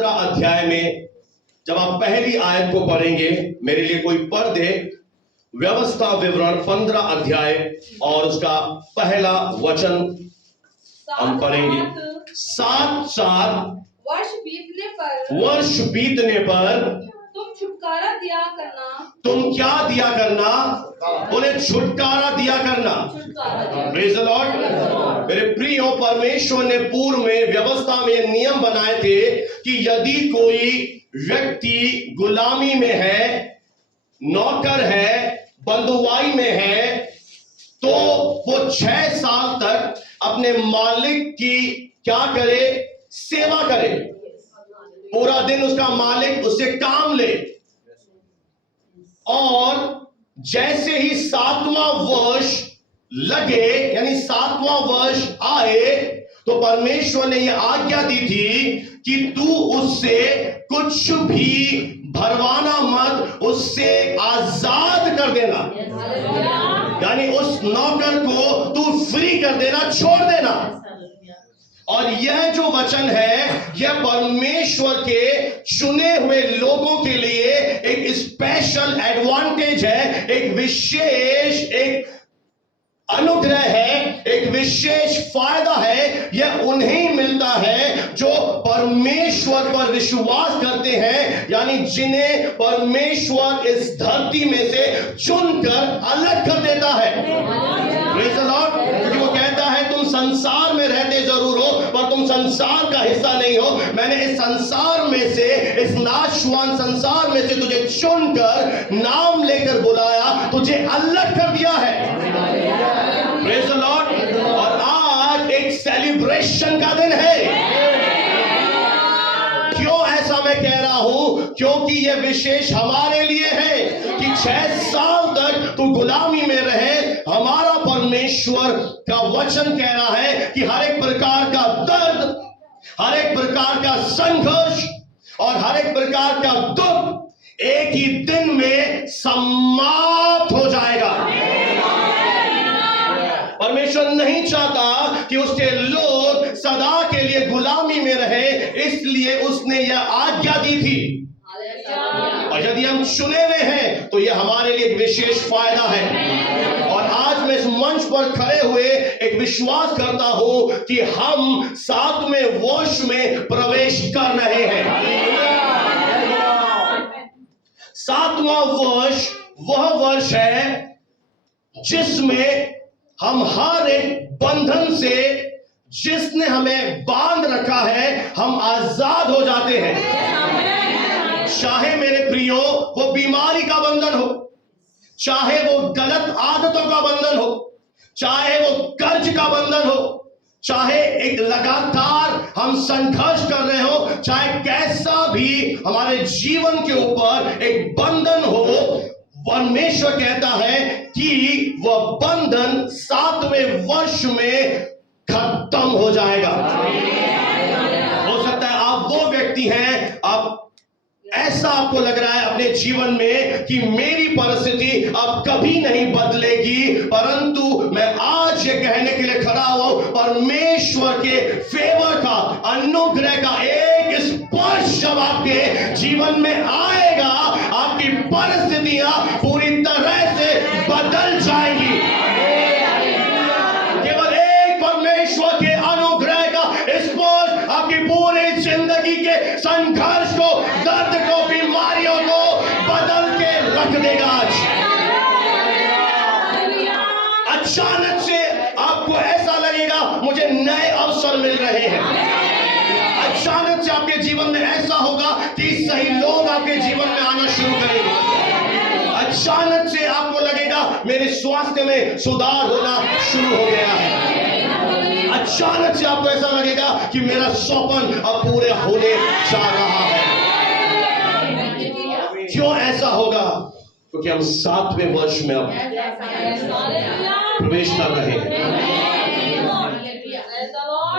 15 अध्याय में जब आप पहली आयत को पढ़ेंगे, मेरे लिए कोई पढ़ दे। व्यवस्था विवरण 15 अध्याय और उसका पहला वचन हम पढ़ेंगे। 7 वर्ष बीतने पर तुम छुटकारा दिया करना। तुम क्या दिया करना? उन्हें छुटकारा दिया करना। Praise the Lord. मेरे प्रियो, परमेश्वर ने पूर्व में व्यवस्था में नियम बनाए थे कि यदि कोई व्यक्ति गुलामी में है, नौकर है, बंधुआई में है, तो वो 6 साल तक अपने मालिक की क्या करे? सेवा करे। पूरा दिन उसका मालिक उससे काम ले, और जैसे ही 7वां वर्ष लगे, यानी 7वां वर्ष आए, तो परमेश्वर ने यह आज्ञा दी थी कि तू उससे कुछ भी भरवाना मत, उससे आजाद कर देना। यानी उस नौकर को तू फ्री कर देना, छोड़ देना। और यह जो वचन है, यह परमेश्वर के चुने हुए लोगों के लिए एक स्पेशल एडवांटेज है, एक विशेष एक अनुग्रह है, एक विशेष फायदा है। यह उन्हें मिलता है जो परमेश्वर पर विश्वास करते हैं, यानी जिन्हें परमेश्वर इस धरती में से चुनकर अलग कर देता है। Praise the Lord. क्योंकि वो कहता है तुम संसार में रहते जरूर हो, पर तुम संसार का हिस्सा नहीं हो। मैंने इस संसार में से, इस नाशवान संसार में से तुझे चुनकर, नाम लेकर बुलाया, तुझे अलग कर दिया है। Praise the Lord. और आज एक सेलिब्रेशन का दिन है। क्यों ऐसा मैं कह रहा हूं? क्योंकि यह विशेष हमारे लिए है कि 6 साल तक तू गुलामी में रहे। हमारा परमेश्वर का वचन कह रहा है कि हर एक प्रकार का दर्द, हर एक प्रकार का संघर्ष और हर एक प्रकार का दुख एक ही दिन में समाप्त हो जाएगा। परमेश्वर नहीं चाहता कि उसके लोग सदा के लिए गुलामी में रहे, इसलिए उसने यह आज्ञा दी थी। और यदि हम चुने हुए हैं तो यह हमारे लिए एक विशेष फायदा है। और आज मैं इस मंच पर खड़े हुए एक विश्वास करता हूं कि हम 7वें वर्ष में प्रवेश कर रहे हैं। 7वां वर्ष वह वर्ष है जिसमें हम हर एक बंधन से, जिसने हमें बांध रखा है, हम आजाद हो जाते हैं। चाहे मेरे प्रियो वो बीमारी का बंधन हो, चाहे वो गलत आदतों का बंधन हो, चाहे वो कर्ज का बंधन हो, चाहे एक लगातार हम संघर्ष कर रहे हो, चाहे कैसा भी हमारे जीवन के ऊपर एक बंधन हो, परमेश्वर कहता है कि वह बंधन 7वें वर्ष में खत्म हो जाएगा। हो सकता है आप वो व्यक्ति हैं, आप ऐसा आपको लग रहा है अपने जीवन में कि मेरी परिस्थिति अब कभी नहीं बदलेगी, परंतु मैं आज ये कहने के लिए खड़ा हुआ, परमेश्वर के फेवर का, अनुग्रह का एक स्पर्श जब आपके जीवन में आएगा, आपकी परिस्थितियां पूरी तरह से बदल जाएंगी। केवल एक परमेश्वर के अनुग्रह का स्पर्श आपकी पूरी जिंदगी के संघर्ष को, दर्द को, बीमारियों को बदल के रख देगा। अचानक से आपको ऐसा लगेगा मुझे नए अवसर मिल रहे हैं। अचानक से आपके जीवन में ऐसा होगा कि सही लोग आपके जीवन में आना शुरू करेंगे। अचानक से आपको लगेगा मेरे स्वास्थ्य में सुधार होना शुरू हो गया है। अचानक से आपको ऐसा लगेगा कि मेरा स्वप्न अब पूरे होने जा रहा है। क्यों ऐसा होगा? क्योंकि हम 7वें वर्ष में अब प्रवेश कर रहे हैं।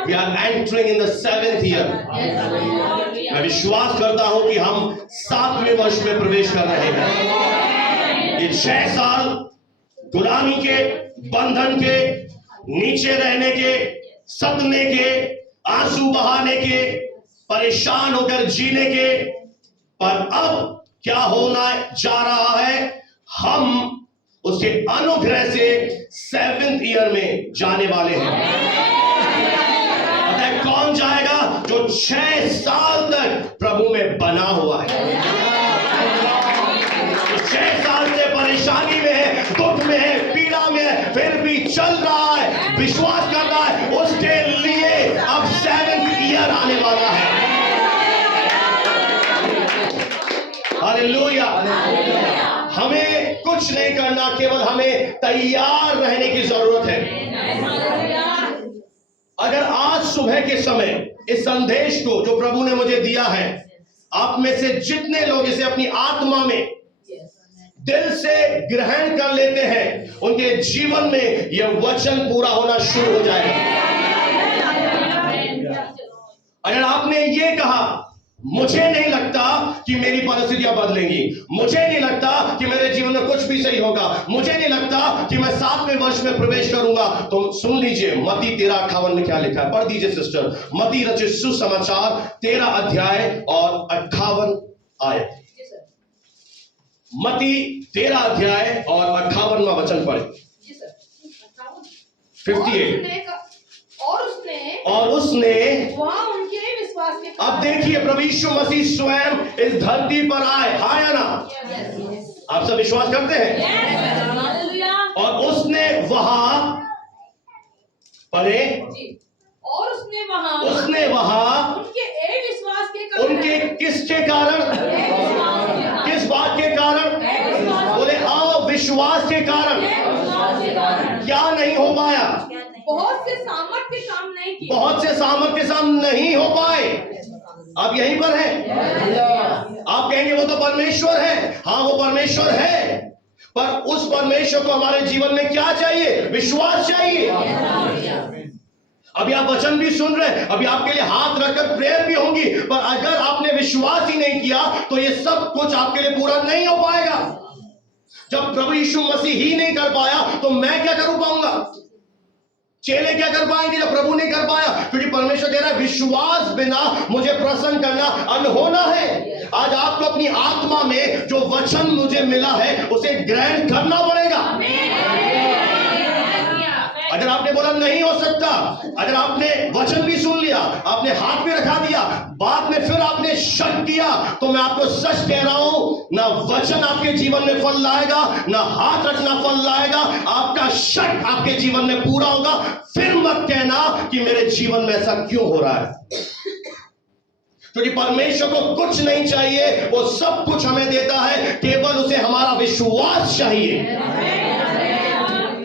We are entering in the 7th year. मैं विश्वास करता हूं कि हम 7वें वर्ष में प्रवेश कर रहे हैं। ये 6 साल गुलामी के, बंधन के, नीचे रहने के, सतने के, आंसू बहाने के, परेशान होकर जीने के, पर अब क्या होना जा रहा है, हम उसके अनुग्रह से 7th ईयर में जाने वाले हैं। पता है कौन जाएगा? जो 6 साल तक प्रभु में बना हुआ है, जो 6 साल से परेशानी में है, दुख में है, पीड़ा में है, फिर भी चल रहा है, विश्वास कर रहा है, उसके लिए अब 7th ईयर आने वाला है। हालेलुया। हमें कुछ नहीं करना, केवल हमें तैयार रहने की जरूरत है। अगर आज सुबह के समय इस संदेश को जो प्रभु ने मुझे दिया है, आप में से जितने लोग इसे अपनी आत्मा में दिल से ग्रहण कर लेते हैं, उनके जीवन में यह वचन पूरा होना शुरू हो जाएगा। अगर आपने ये कहा, मुझे नहीं लगता कि मेरी परिस्थितियां बदलेंगी, मुझे नहीं लगता कि मेरे जीवन में कुछ भी सही होगा, मुझे नहीं लगता कि मैं 7वें वर्ष में प्रवेश करूंगा, तो सुन लीजिए मत्ती 13:58 में क्या लिखा है। पढ़ दीजिए सिस्टर, मत्ती रचित सुसमाचार 13 अध्याय और 58 आयत। मत्ती 13 अध्याय और 58वां वचन पढ़े। 58। और उसने वहाँ उनके विश्वास के अब देखिए, प्रभु यीशु मसीह स्वयं इस धरती पर आए, हाँ या ना? आप सब विश्वास करते हैं? और उसने वहां पढ़े, और उसने वहां उनके विश्वास के कारण, उनके किसके कारण? किस बात के कारण? बोले अविश्वास के कारण। क्या नहीं हो पाया? बहुत से सामर्थ्य काम नहीं किए, बहुत से सामर्थ्य काम नहीं हो पाए। आप यहीं पर हैं। आप कहेंगे वो तो परमेश्वर है। हाँ, वो परमेश्वर है, पर उस परमेश्वर को हमारे जीवन में क्या चाहिए? विश्वास चाहिए। अभी आप वचन भी सुन रहे हैं, अभी आपके लिए हाथ रखकर प्रेयर भी होंगी, पर अगर आपने विश्वास ही नहीं किया तो ये सब कुछ आपके लिए पूरा नहीं हो पाएगा। जब प्रभु यीशु मसीह ही नहीं कर पाया तो मैं क्या करूं पाऊंगा? चेले क्या कर पाएंगे जब प्रभु नहीं कर पाया? क्योंकि परमेश्वर कह रहा है विश्वास बिना मुझे प्रसन्न करना अनहोना है। आज आपको अपनी आत्मा में जो वचन मुझे मिला है उसे ग्रहण करना पड़ेगा। अगर आपने बोला नहीं हो सकता, अगर आपने वचन भी सुन लिया, आपने हाथ भी रखा दिया, बाद में फिर आपने शक किया, तो मैं आपको सच कह रहा हूं, ना वचन आपके जीवन में फल लाएगा, ना हाथ रखना फल लाएगा, आपका शक आपके जीवन में पूरा होगा। फिर मत कहना कि मेरे जीवन में ऐसा क्यों हो रहा है, क्योंकि परमेश्वर को कुछ नहीं चाहिए, वो सब कुछ हमें देता है, केवल उसे हमारा विश्वास चाहिए।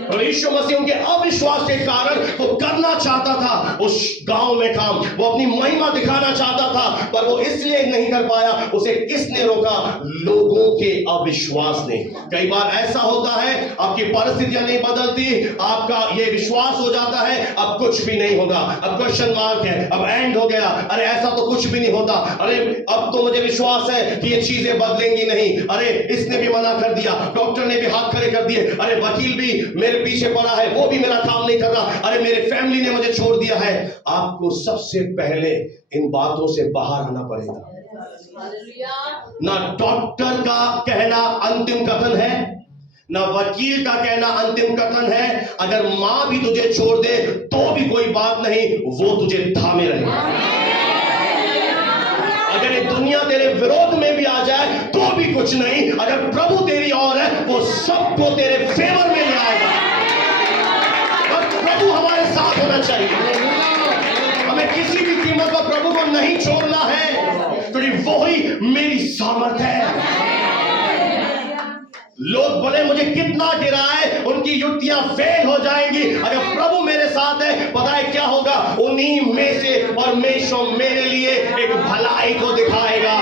और यीशु मसीह उनके अविश्वास के कारण वो करना चाहता था उस गांव में काम, वो अपनी महिमा दिखाना चाहता था, पर वो इसलिए नहीं कर पाया। उसे किसने रोका? लोगों के अविश्वास ने। कई बार ऐसा होता है, आपकी परिस्थितियां नहीं बदलती, आपका ये विश्वास हो जाता है अब कुछ भी नहीं होगा, अब क्वेश्चन मार्क है, अब एंड हो गया, अरे ऐसा तो कुछ भी नहीं होता, अरे अब तो मुझे विश्वास है कि ये चीजें बदलेंगी नहीं, अरे इसने भी मना कर दिया, डॉक्टर ने भी हाथ खड़े कर दिए, अरे वकील भी मेरे पीछे पड़ा है, वो भी मेरा काम नहीं कर रहा, अरे मेरे फैमिली ने मुझे छोड़ दिया है। आपको सबसे पहले इन बातों से बाहर आना पड़ेगा। ना डॉक्टर का कहना अंतिम कथन है, ना वकील का कहना अंतिम कथन है। अगर मां भी तुझे छोड़ दे तो भी कोई बात नहीं, वो तुझे थामे रहेगा। अगर ये दुनिया तेरे विरोध में भी आ जाए तो भी कुछ नहीं, अगर प्रभु तेरी ओर है वो सबको तेरे फेवर में ले आएगा। बस प्रभु हमारे साथ होना चाहिए। हमें किसी भी कीमत पर प्रभु को नहीं छोड़ना है, क्योंकि वो ही मेरी सामर्थ है। लोग बोले मुझे कितना गिराए, उनकी युक्तियां फेल हो जाएंगी। अगर प्रभु मेरे साथ है, पता है क्या होगा? उन्हीं में से परमेश्वर मेरे लिए एक भलाई को दिखाएगा।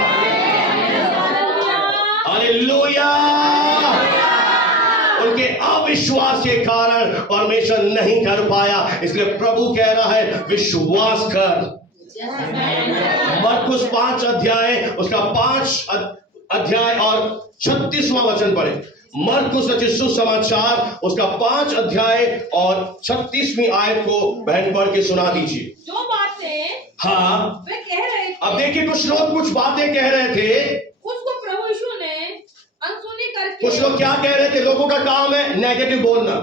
हालेलुया। उनके अविश्वास के कारण परमेश्वर नहीं कर पाया, इसलिए प्रभु कह रहा है विश्वास कर। मरकुस 5 अध्याय उसका 5 अध्याय और 36वां वचन पढ़े। मरकुस रचित सुसमाचार उसका 5 अध्याय और 36वीं आयत को बहन पढ़ के सुना दीजिए। जो बातें हाँ, वे कह रहे थे, अब देखिए कुछ लोग कुछ बातें कह रहे थे, उसको प्रभु यीशु ने अनसुनी करके कुछ लोग क्या कह रहे थे। लोगों का काम है नेगेटिव बोलना।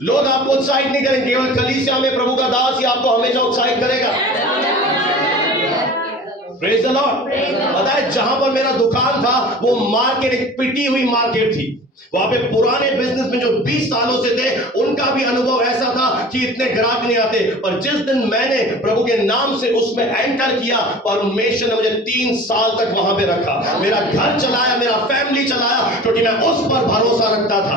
लोग आपको उत्साहित नहीं करेंगे, केवल कलीसिया में प्रभु का दास ही आपको हमेशा उत्साहित करेगा। Praise the Lord. पता है जहां पर मेरा दुकान था वो मार्केट एक पिटी हुई मार्केट थी। वहां पे पुराने बिजनेस में जो 20 सालों से थे उनका भी अनुभव ऐसा था कि इतने ग्राहक नहीं आते। पर जिस दिन मैंने प्रभु के नाम से उसमें एंटर किया, परमेश्वर ने मुझे 3 साल तक वहां पे रखा, मेरा घर चलाया, मेरा फैमिली चलाया, क्योंकि मैं उस पर भरोसा रखता था।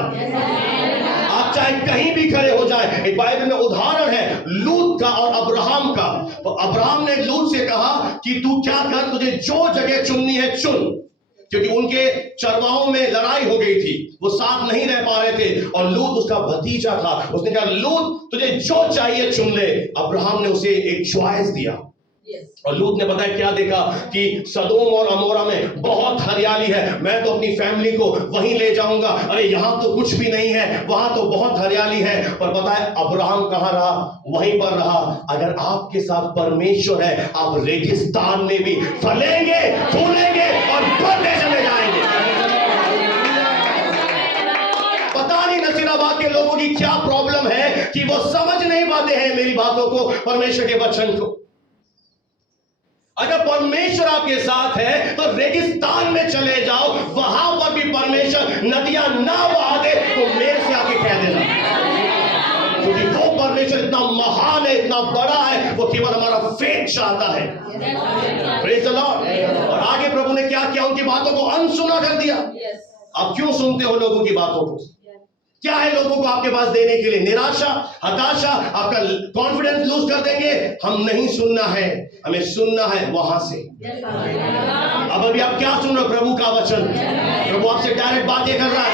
आप चाहे कहीं भी खड़े हो जाए, एक बाइबल में उदाहरण है लूत का और अब्राहम का। तो अब्राहम ने लूत से कहा कि तू क्या कर, तुझे जो जगह चुननी है चुन, क्योंकि उनके चरवाहों में लड़ाई हो गई थी, वो साथ नहीं रह पा रहे थे और लूत उसका भतीजा था। उसने कहा लूत तुझे जो चाहिए चुन ले। अब्राहम ने उसे एक चॉइस दिया और लूत ने बताया क्या देखा कि सदोम और अमोरा में बहुत हरियाली है, मैं तो अपनी फैमिली को वहीं ले जाऊंगा। अरे यहां तो कुछ भी नहीं है, वहां तो बहुत हरियाली है। पर पता है अब्राहम कहां रहा? वहीं पर रहा। अगर आपके साथ परमेश्वर है, आप रेगिस्तान में भी फलेंगे, फूलेंगे और बढ़ते चले जाएंगे। पता नहीं नसीराबाद के लोगों की क्या प्रॉब्लम है कि वो समझ नहीं पाते हैं मेरी बातों को, परमेश्वर के वचन को। अगर परमेश्वर आपके साथ है तो रेगिस्तान में चले जाओ, वहां पर भी परमेश्वर नदियां ना बहा दे तो मेरे से आके कह देना, क्योंकि वो परमेश्वर इतना महान है, इतना बड़ा है, वो केवल हमारा फेथ चाहता है। Praise the Lord. और आगे प्रभु ने क्या किया? उनकी बातों को अनसुना कर दिया। आप क्यों सुनते हो लोगों की बातों को? क्या है लोगों को आपके पास देने के लिए? निराशा, हताशा, आपका कॉन्फिडेंस लूज कर देंगे। हम नहीं सुनना है, हमें सुनना है वहां से। अब अभी आप क्या सुन रहे हो? प्रभु का वचन। प्रभु आपसे डायरेक्ट बातें कर रहा है।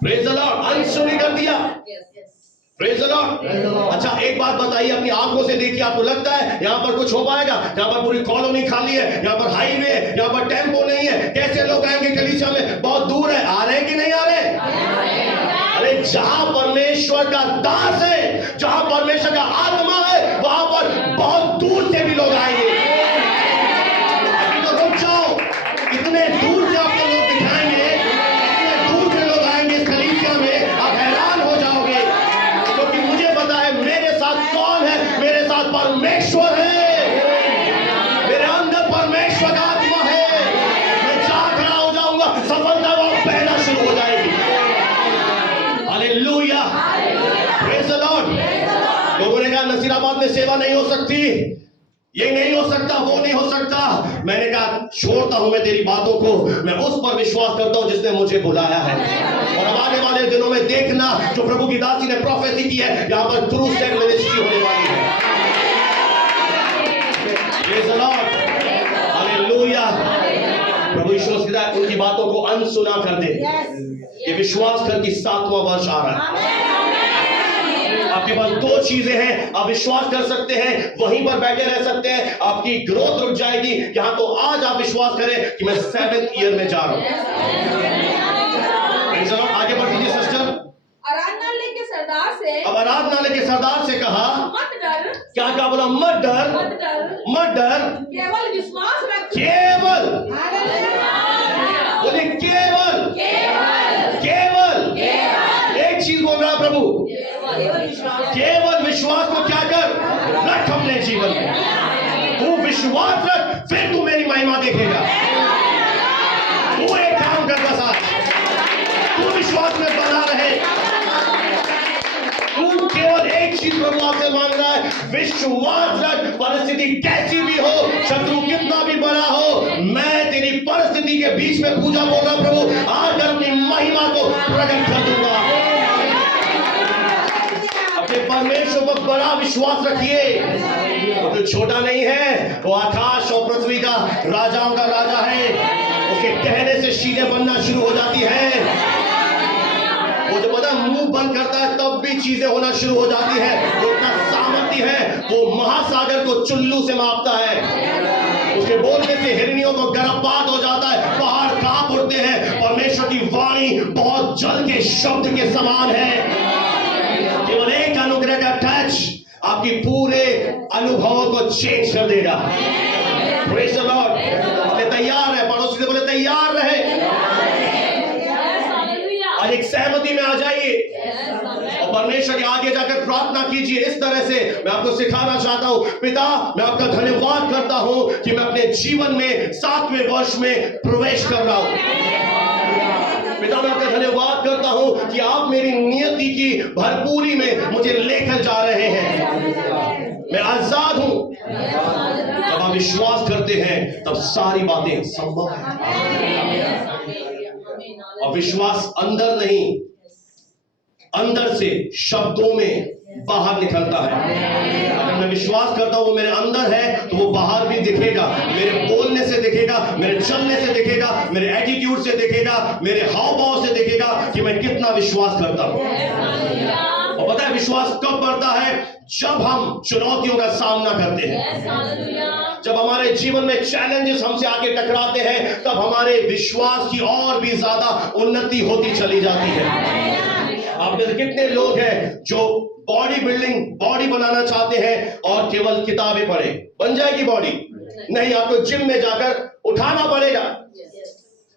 Praise the Lord. अनसुनी कर दिया। Praise the Lord. अच्छा एक बात बताइए, अपनी आंखों से देखिए, आपको लगता है यहां पर कुछ हो पाएगा? यहां पर पूरी कॉलोनी खाली है, यहां पर हाईवे है, यहां पर टेम्पो नहीं है, कैसे लोग आएंगे कलीसिया में? बहुत दूर है। आ रहे हैं कि नहीं आ रहे? अरे जहां परमेश्वर का दास है, जहां परमेश्वर का आत्मा है, वहां पर बहुत दूर से भी लोग आएंगे। अभी तो रुक जाओ, इतने दूर से आपको लोग दिखाएंगे, इतने दूर से लोग आएंगे इस कलीसिया में, आप हैरान हो जाओगे। क्योंकि मुझे पता है मेरे साथ कौन है। मेरे साथ परमेश्वर है, मेरे अंदर परमेश्वर का आत्मा है। मैं जहां खड़ा हो जाऊंगा, सफलता वहां पहला शुरू हो जाएगी। Hallelujah, praise the Lord. लोगों ने कहा नसीराबाद में सेवा नहीं हो सकती, ये नहीं हो सकता, वो नहीं हो सकता। मैंने कहा छोड़ता हूं मैं तेरी बातों को, मैं उस पर विश्वास करता हूं जिसने मुझे बुलाया है। और अब आने वाले दिनों में देखना, जो प्रभु की दासी ने प्रोफेसी की है, यहां पर ट्रू सेट मिनिस्ट्री होने वाली है। Praise the lord, hallelujah. प्रभु यीशु मसीह उनकी बातों को अनसुना कर दे। ये विश्वास कर कि 7वां वर्ष आ रहा है। आपके पास 2 चीजें हैं, आप विश्वास कर सकते हैं, वहीं पर बैठे रह सकते हैं, आपकी ग्रोथ रुक जाएगी। यहां तो आज आप विश्वास करें कि मैं 7th ईयर में जा रहा हूं। आगे बढ़ दीजिए सिस्टर। आराधनालय के सरदार से, अब आराधनालय के सरदार से कहा मत डर। क्या कहा? बोला मत डर, मत डर, मत डर, केवल विश्वास रख। केवल, बोले केवल, केवल एक चीज बोल रहा प्रभु, केवल विश्वास को क्या कर रख अपने जीवन में। तू विश्वास रख, फिर तू मेरी महिमा देखेगा। तू एक काम कर बस आज, तू विश्वास में बना रहे। तू केवल एक चीज प्रभु आपसे मांग रहा है, विश्वास रख। परिस्थिति कैसी भी हो, शत्रु कितना भी बड़ा हो, मैं तेरी परिस्थिति के बीच में पूजा बोल रहा प्रभु आज अपनी महिमा को प्रकट कर दूंगा। अपने परमेश्वर पर बड़ा विश्वास रखिए। वो तो छोटा नहीं है, वो आकाश और पृथ्वी का राजाओं का राजा है। उसके कहने से चीजें बनना शुरू हो जाती है। वो जो पता मुंह बंद करता है तब भी चीजें होना शुरू हो जाती है। वो इतना सामर्थ्य है, वो महासागर को चुल्लू से मापता है। उसके बोलने से हिरनियों को गर्भपात हो जाता है, पहाड़ कांप कांप उठते हैं। परमेश्वर की वाणी बहुत जल के शब्द के समान है। केवल एक अनुग्रह का टच आपकी पूरे अनुभवों को चेंज कर देगा। Praise the Lord. इसलिए तैयार है, पड़ोसी से बोले तैयार रहे। आज एक सहमति में आ जाइए और परमेश्वर के आगे जाकर प्रार्थना कीजिए। इस तरह से मैं आपको सिखाना चाहता हूं। पिता, मैं आपका धन्यवाद करता हूं कि मैं अपने जीवन में 7वें वर्ष में प्रवेश कर रहा हूं। पिता, मैं आपका धन्यवाद करता हूं कि आप मेरी नियति की भरपूरी में मुझे लेकर जा रहे हैं। मैं आजाद हूं। जब आप विश्वास करते हैं तब सारी बातें संभव है। और विश्वास अंदर नहीं, अंदर से शब्दों में बाहर निकलता है। अगर मैं विश्वास करता हूं वो मेरे अंदर है तो वो बाहर भी दिखेगा। मेरे बोलने से दिखेगा, मेरे चलने से दिखेगा, मेरे एटीट्यूड से दिखेगा, मेरे हाव भाव से दिखेगा कि मैं कितना विश्वास करता हूं। और पता है विश्वास कब बढ़ता है? जब हम चुनौतियों का सामना करते हैं। जब हमारे जीवन में चैलेंजेस हमसे आके टकराते हैं तब हमारे विश्वास की और भी ज्यादा उन्नति होती चली जाती है। आप में से कितने लोग हैं जो बॉडी बिल्डिंग, बॉडी बनाना चाहते हैं और केवल किताबें पढ़े? बन जाएगी बॉडी? नहीं, आपको जिम में जाकर उठाना पड़ेगा।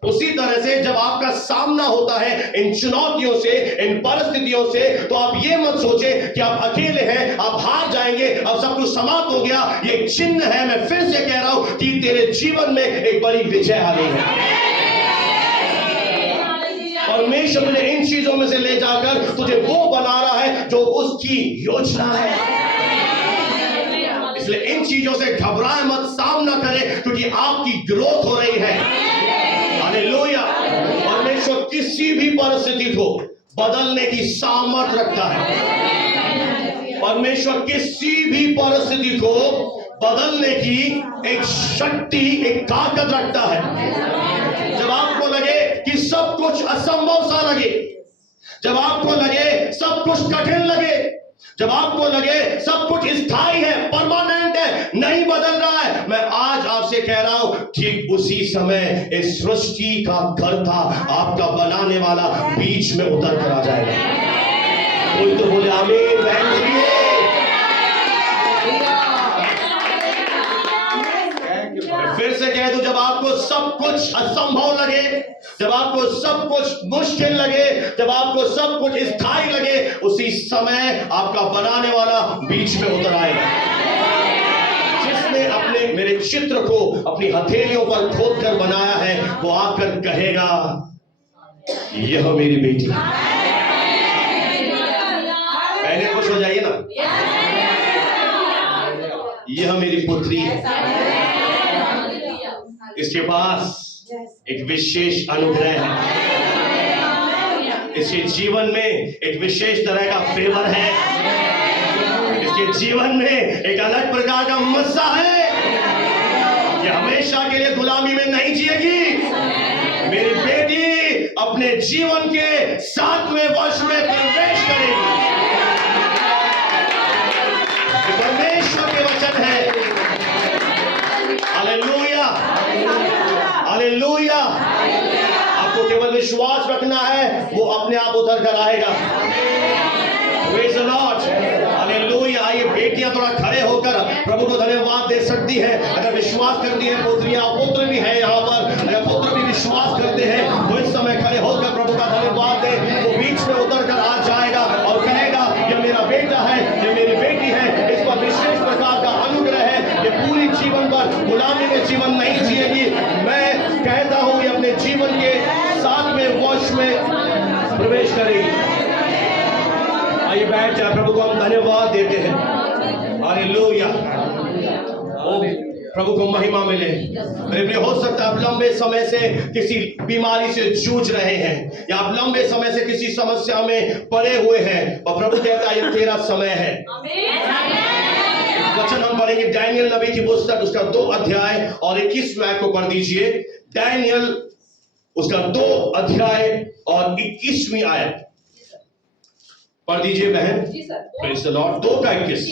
उसी तरह से जब आपका सामना होता है इन चुनौतियों से, इन परिस्थितियों से, तो आप ये मत सोचें कि आप अकेले हैं, आप हार जाएंगे, अब सब कुछ समाप्त हो गया। ये चिन्ह है, मैं फिर से कह रहा हूं कि तेरे जीवन में एक बड़ी विजय आ गई है। परमेश्वर तुझे इन चीजों में से ले जाकर तुझे वो बना रहा है जो उसकी योजना है। इसलिए इन चीजों से घबराए मत, सामना करें, क्योंकि आपकी ग्रोथ हो रही है। हालेलुया। परमेश्वर किसी भी परिस्थिति को बदलने की सामर्थ रखता है। परमेश्वर किसी भी परिस्थिति को बदलने की एक शक्ति, एक ताकत रखता है। जब आपको लगे कि सब कुछ असंभव सा लगे, जब आपको लगे सब कुछ कठिन लगे, जब आपको लगे सब कुछ स्थायी है, परमानेंट है, नहीं बदल रहा है, मैं आज आपसे कह रहा हूं ठीक उसी समय इस सृष्टि का कर्ता, आपका बनाने वाला बीच में उतर कर आ जाएगा। कोई तो बोले आमीन। बहन बोलिए। फिर से कह दूं, जब आपको सब कुछ असंभव लगे, जब आपको सब कुछ मुश्किल लगे, जब आपको सब कुछ स्थायी लगे, उसी समय आपका बनाने वाला बीच में उतर आएगा। जिसने अपने मेरे चित्र को अपनी हथेलियों पर खोद कर बनाया है वो आकर कहेगा यह मेरी बेटी। पहले खुश हो जाइए ना, यह मेरी पुत्री है। इसके पास एक विशेष अनुग्रह है। इसके जीवन में एक विशेष तरह का फेवर है। इसके जीवन में एक अलग प्रकार का मजा है। ये हमेशा के लिए गुलामी में नहीं जिएगी। मेरी बेटी अपने जीवन के 7वें वर्ष में प्रवेश करेगी। परमेश्वर के वचन है। Hallelujah, hallelujah. आपको केवल विश्वास रखना है, वो अपने आप उतर कर आएगा। Praise the lord, hallelujah. आइए बेटियां थोड़ा खड़े होकर प्रभु को धन्यवाद दे सकती है। अगर विश्वास करती है पुत्रियां, पुत्र भी है यहाँ पर, अगर पुत्र भी विश्वास करते हैं तो इस समय खड़े होकर प्रभु का धन्यवाद दे। वो बीच में उतर कर आ जाएगा और कहेगा यह मेरा बेटा है, यह मेरी बेटी है, इस पर विशेष प्रकार का अनुग्रह है। ये पूरी जीवन पर गुलामी में जीवन नहीं जिएगी। मैं कहता हूं ये अपने जीवन के 7वें वर्ष में प्रवेश करेगी। आइए बैठ जाए, प्रभु को हम धन्यवाद देते हैं। हालेलुया। ओ प्रभु को महिमा मिले। मेरे प्रिय, हो सकता है आप लंबे समय से किसी बीमारी से जूझ रहे हैं या आप लंबे समय से किसी समस्या में पड़े हुए हैं और प्रभु कहता है ये तेरा समय है। वचन हम पढ़ेंगे दानियेल नबी की पुस्तक, उसका 2 अध्याय और 21वें आयत को पढ़ दीजिए। दानियेल उसका 2 अध्याय और 21वीं आयत पढ़ दीजिए बहन। Praise the Lord. 2 का 21।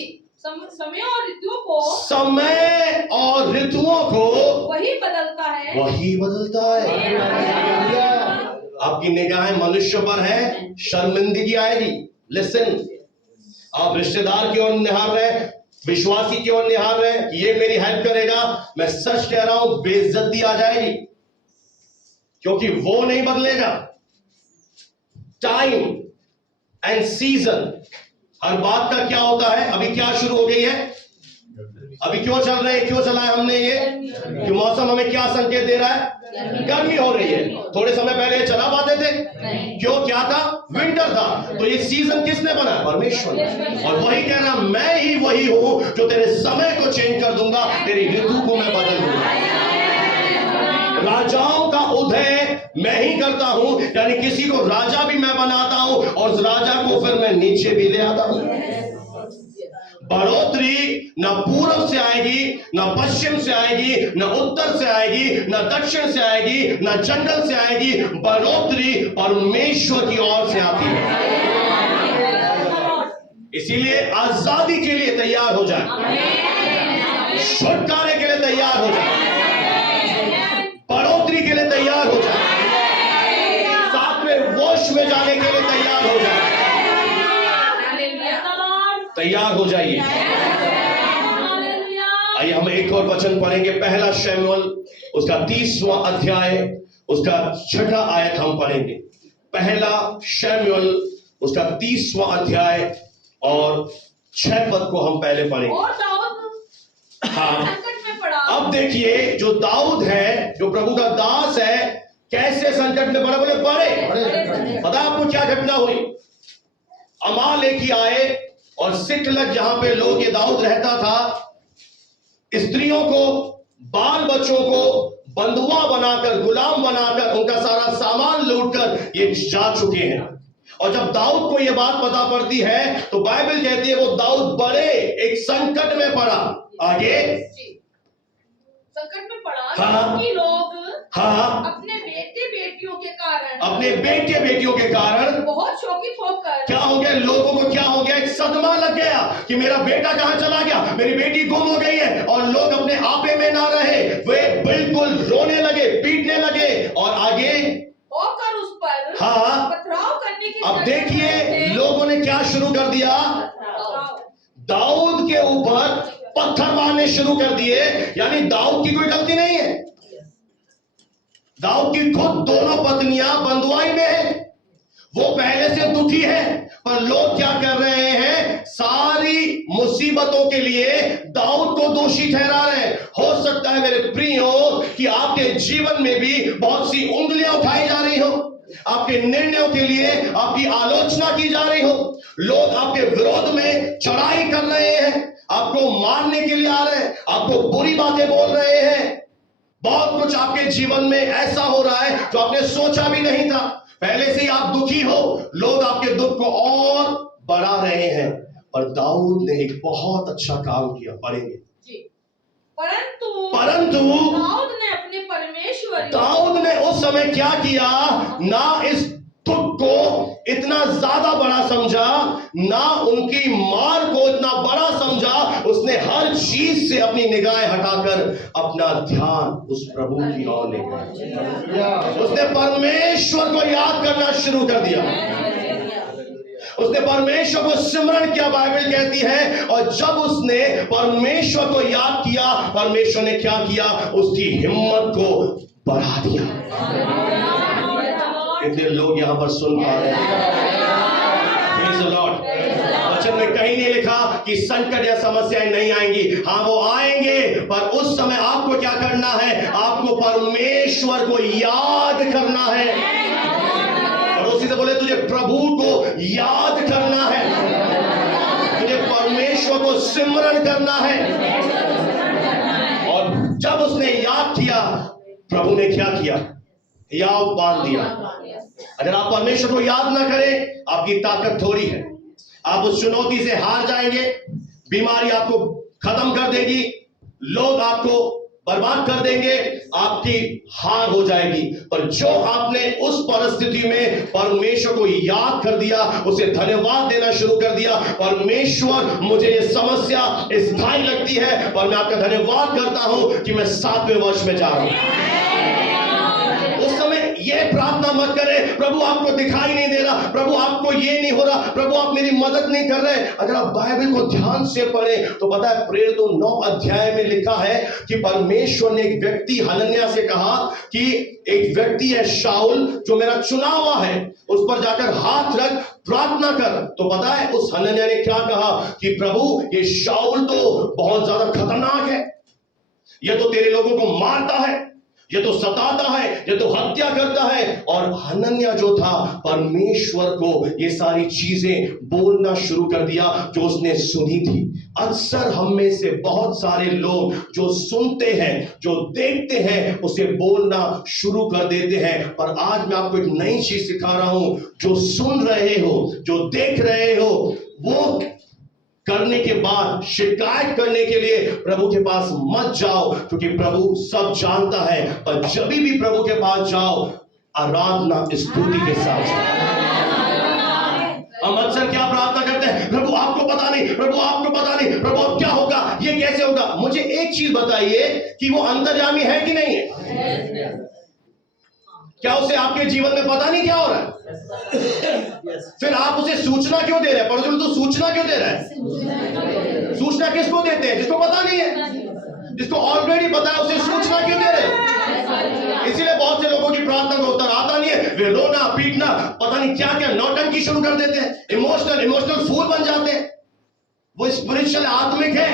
समय और ऋतुओं को, समय और ऋतुओं को वही बदलता है, वही बदलता है। आपकी निगाहें मनुष्य पर है, शर्मिंदगी आएगी। लिसन, आप रिश्तेदार की ओर निहार रहे हैं, विश्वासी की ओर निहार रहे हैं कि ये मेरी हेल्प करेगा, मैं सच कह रहा हूं बेइज्जती आ जाएगी, क्योंकि वो नहीं बदलेगा। टाइम एंड सीजन, हर बात का क्या होता है। अभी क्या शुरू हो गई है, अभी क्यों चल रहे हैं, क्यों चला है हमने ये, कि मौसम हमें क्या संकेत दे रहा है, गर्मी हो रही है। थोड़े समय पहले चला पाते थे, क्यों, क्या था, विंटर था। तो ये सीजन किसने बनाया, परमेश्वर ने। और वही कह रहा, मैं ही वही हूं जो तेरे समय को चेंज कर दूंगा, तेरी ऋतु को मैं बदल दूंगा। राजाओं का उदय मैं ही करता हूं, यानी किसी को राजा भी मैं बनाता हूं और उस राजा को फिर मैं नीचे भी ले आता हूं। बढ़ोतरी न पूर्व से आएगी, न पश्चिम से आएगी, न उत्तर से आएगी, न दक्षिण से आएगी, न जंगल से आएगी। बढ़ोतरी परमेश्वर की ओर से आती है। इसीलिए आजादी के लिए तैयार हो जाए, छुटकारे के लिए तैयार हो जाए, बढ़ोतरी के लिए तैयार हो जाए, सातवें वोश में जाने के लिए तैयार हो जाए। तैयार हो जाइए। आइए हम एक और वचन पढ़ेंगे, पहला शमूएल उसका 30वां अध्याय उसका 6ठा आयत हम पढ़ेंगे। पहला शमूएल उसका 30वां अध्याय और 6 पद को हम पहले पढ़ेंगे। और दाऊद हाँ, संकट में पड़ा। अब देखिए जो दाऊद है, जो प्रभु का दास है, कैसे संकट में पड़ा, बोले बड़े। पता आपको क्या घटना हुई, अमालेकी आए और सिकलग जहां पे लोग ये दाऊद रहता था, स्त्रियों को, बाल बच्चों को बंधुआ बनाकर, गुलाम बनाकर, उनका सारा सामान लूटकर ये जा चुके हैं। और जब दाऊद को ये बात पता पड़ती है तो बाइबल कहती है वो दाऊद बड़े एक संकट में पड़ा। आगे संकट में पड़ा, हाँ, क्योंकि लोग हाँ, अपने बेटे बेटियों के कारण, अपने बेटे बेटियों के कारण बहुत शौकित होकर, क्या हो गया, लोगों को क्या हो गया, एक सदमा लग गया कि मेरा बेटा कहां चला गया, मेरी बेटी गुम हो गई है। और लोग अपने आपे में ना रहे, वे बिल्कुल रोने लगे, पीटने लगे और आगे होकर उस पर हाँ, पथराव करने की। अब देखिए लोगों ने क्या शुरू कर दिया, दाऊद के ऊपर पत्थर मारने शुरू कर दिए। यानी दाऊद की कोई गलती नहीं है, दाऊद की खुद दोनों पत्नियां बंधुआई में है, वो पहले से दुखी है, पर लोग क्या कर रहे हैं, सारी मुसीबतों के लिए दाऊद को दोषी ठहरा रहे हैं। हो सकता है मेरे प्रियो कि आपके जीवन में भी बहुत सी उंगलियां उठाई जा रही हो, आपके निर्णयों के लिए आपकी आलोचना की जा रही हो, लोग आपके विरोध में चढ़ाई कर रहे हैं, आपको मारने के लिए आ रहे हैं, आपको बुरी बातें बोल रहे हैं। बहुत कुछ आपके जीवन में ऐसा हो रहा है जो आपने सोचा भी नहीं था। पहले से ही आप दुखी हो, लोग आपके दुख को और बढ़ा रहे हैं। और दाऊद ने एक बहुत अच्छा काम किया, पढ़ेंगे। परंतु दाऊद ने उस समय क्या किया, ना इस दुख को इतना ज्यादा बड़ा समझा, ना उनकी मार को इतना बड़ा समझा। उसने हर चीज से अपनी निगाहें हटाकर अपना ध्यान उस प्रभु की ओर ले गया। उसने परमेश्वर को याद करना शुरू कर दिया, उसने परमेश्वर को सिमरन किया, बाइबल कहती है। और जब उसने परमेश्वर को याद किया, परमेश्वर ने क्या किया, उसकी हिम्मत को बढ़ा दिया। कितने लोग यहां पर सुन पा रहे हैं? Praise the Lord। वचन में कहीं नहीं लिखा कि संकट या समस्याएं नहीं आएंगी, हाँ वो आएंगे, पर उस समय आपको क्या करना है, आपको परमेश्वर को याद करना है। और उसी से बोले तुझे प्रभु को याद करना है, तुझे परमेश्वर को सिमरन करना है। और जब उसने याद किया, प्रभु ने क्या किया, याद बांध दिया। अगर आप परमेश्वर को याद ना करें, आपकी ताकत थोड़ी है, आप उस चुनौती से हार जाएंगे, बीमारी आपको खत्म कर देगी, लोग आपको बर्बाद कर देंगे, आपकी हार हो जाएगी। पर जो आपने उस परिस्थिति में परमेश्वर को याद कर दिया, उसे धन्यवाद देना शुरू कर दिया, परमेश्वर मुझे ये समस्या स्थायी लगती है, पर मैं आपका धन्यवाद करता हूं कि मैं 7वें वर्ष में जा रहा हूं। उस समय ये प्रार्थना मत करें, प्रभु आपको दिखाई नहीं दे रहा, प्रभु आपको ये नहीं हो रहा, प्रभु आप मेरी मदद नहीं कर रहे। अगर आप बाइबल को ध्यान से पढ़ें तो पता है प्रेरित 9 अध्याय में लिखा है कि परमेश्वर ने एक व्यक्ति हनन्याह से कहा कि एक व्यक्ति है शाऊल जो मेरा चुना हुआ है, उस पर जाकर हाथ रख, प्रार्थना कर। तो पता है उस हनन्याह ने क्या कहा कि प्रभु ये शाऊल तो बहुत ज्यादा खतरनाक है, ये तो तेरे लोगों को मारता है, ये तो सताता है, ये तो हत्या करता है। और हनन्याह जो था परमेश्वर को ये सारी चीजें बोलना शुरू कर दिया जो उसने सुनी थी। अक्सर हम में से बहुत सारे लोग जो सुनते हैं, जो देखते हैं, उसे बोलना शुरू कर देते हैं। पर आज मैं आपको एक नई चीज सिखा रहा हूं, जो सुन रहे हो, जो देख रहे हो, वो करने के बाद शिकायत करने के लिए प्रभु के पास मत जाओ, क्योंकि प्रभु सब जानता है। पर जब भी प्रभु के पास जाओ, आराधना स्तुति के साथ जाओ। हम अक्सर क्या प्रार्थना करते हैं, प्रभु आपको पता नहीं, प्रभु आपको पता नहीं, प्रभु अब क्या होगा, ये कैसे होगा। मुझे एक चीज बताइए कि वो अंतर्यामी है कि नहीं है? क्या उसे आपके जीवन में पता नहीं क्या हो रहा है? फिर आप उसे सूचना क्यों दे रहे हैं? परंतु तो सूचना क्यों दे रहा है? सूचना किसको देते हैं? जिसको पता नहीं है, जिसको ऑलरेडी पता है उसे सूचना क्यों दे रहे हैं? इसीलिए बहुत से लोगों की प्रार्थना का उत्तर आता नहीं है, वे रोना पीटना पता नहीं क्या क्या नौटंकी शुरू कर देते हैं, इमोशनल फूल बन जाते हैं। वो स्पिरिचुअल आत्मिक है।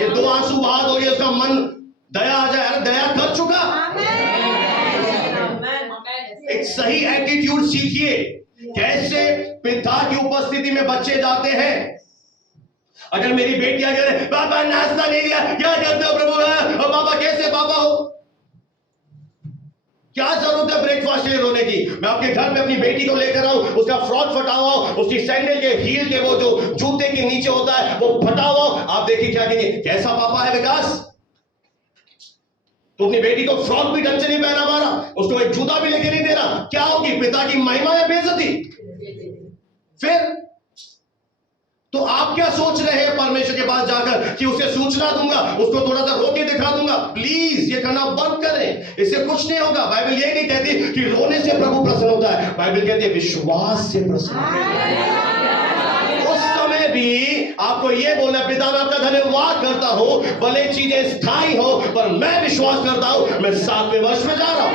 ये 2 आंसू बहा दो, ये उसका मन दया आ जाए, अरे दया कर चुका। एक सही एटीट्यूड सीखिए। कैसे पिता की उपस्थिति में बच्चे जाते हैं। अगर मेरी बेटी आ जाए, पापा नाश्ता नहीं दिया, क्या करते हो प्रभु? और पापा कैसे पापा हो? क्या जरूरत है ब्रेकफास्ट के लिए रोने की? मैं आपके घर में अपनी बेटी को लेकर आऊं, उसका फ्रॉक फटा हुआ, उसकी सैंडल के हील के वो जो जूते के नीचे होता है वो फटा हुआ, आप देखिए क्या कहेंगे, कैसा पापा है विकास? तो अपनी बेटी को फ्रॉक भी ढंग से नहीं पहना पा रहा, उसको एक जूता भी लेके नहीं दे रहा, क्या होगी? पिता की महिमा या बेइज्जती? फिर तो आप क्या सोच रहे हैं परमेश्वर के पास जाकर कि उसे सूचना दूंगा, उसको थोड़ा सा रोके दिखा दूंगा? प्लीज ये करना बंद करें, इससे कुछ नहीं होगा। बाइबल ये नहीं कहती कि रोने से प्रभु प्रसन्न होता है, बाइबल कहती है विश्वास से प्रसन्न होता है। उस समय भी आपको ये बोलना, पिता मैं आपका धन्यवाद करता हूं, भले चीजें स्थायी हो, पर मैं विश्वास करता हूं मैं 7वें वर्ष में जा रहा हूं।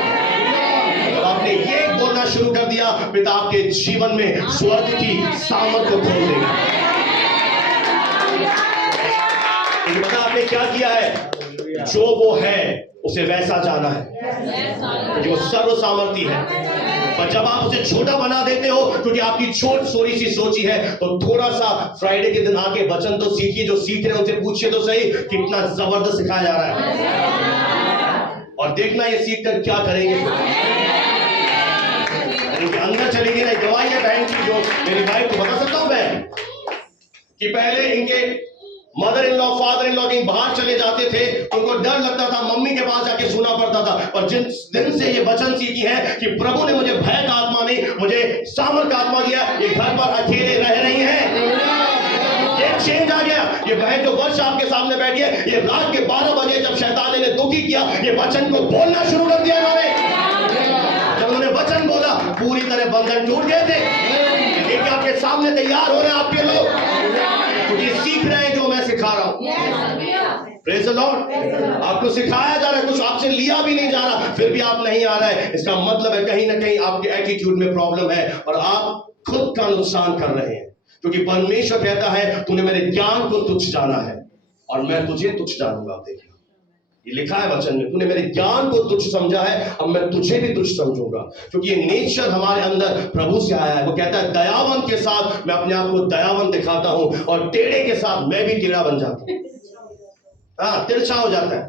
और आपने ये बोलना शुरू कर दिया, पिता आपके जीवन में स्वर्ग की सामर्थ को खोल देगा। पता आपने क्या किया है? जो वो है उसे वैसा जाना है, जो सर्व सामर्थी है। पर जब आप उसे छोटा बना देते हो, क्योंकि आपकी छोट सोरी सी सोची है, तो थोड़ा सा फ्राइडे के दिन आके वचन तो सीखिए, जो सीख रहे हैं उनसे पूछिए तो सही कितना जबरदस्त सिखाया जा रहा है, और देखना ये सीख कर क्या करेंगे। इनके अंदर चलेगी ना गवाही है बहन की, जो मेरी वाइफ को बता सकता हूं मैं कि पहले इनके mother in law father in law कहीं बाहर चले जाते थे, उनको डर लगता था, मम्मी के पास जाके सुना पड़ता था। पर जिन दिन से ये वचन सीखी है कि प्रभु ने मुझे भय का आत्मा नहीं, मुझे सामर्थ का आत्मा दिया, ये घर पर अकेले रह रही हैं। ये चेंज आ गया। ये बहन जो वर्ष आपके सामने बैठी है, ये रात के 12 बजे जब शैतान ने दुखी किया, ये वचन को बोलना शुरू कर दिया इन्होंने। जब उन्होंने वचन बोला, पूरी तरह बंधन टूट गए थे। देखिए आपके सामने तैयार हो रहे हैं आपके लोग, क्योंकि सीख रहे हैं जो मैं सिखा रहा हूं। Praise the Lord. आपको सिखाया जा रहा है, कुछ आपसे लिया भी नहीं जा रहा, फिर भी आप नहीं आ रहे हैं। इसका मतलब है कहीं ना कहीं आपके एटीट्यूड में प्रॉब्लम है और आप खुद का नुकसान कर रहे हैं। क्योंकि परमेश्वर कहता है तूने मेरे ज्ञान को तुच्छ जाना है और मैं तुझे तुच्छ जानूंगा। देखिए ये लिखा है वचन में, तूने मेरे ज्ञान को तुच्छ समझा है, अब मैं तुझे भी तुच्छ समझूंगा। क्योंकि ये नेचर हमारे अंदर प्रभु से आया है। वो कहता है दयावन के साथ मैं अपने आप को दयावन दिखाता हूं, और टेढ़े के साथ मैं भी टेढ़ा बन जाता हूं। हाँ, तिरछा हो जाता है।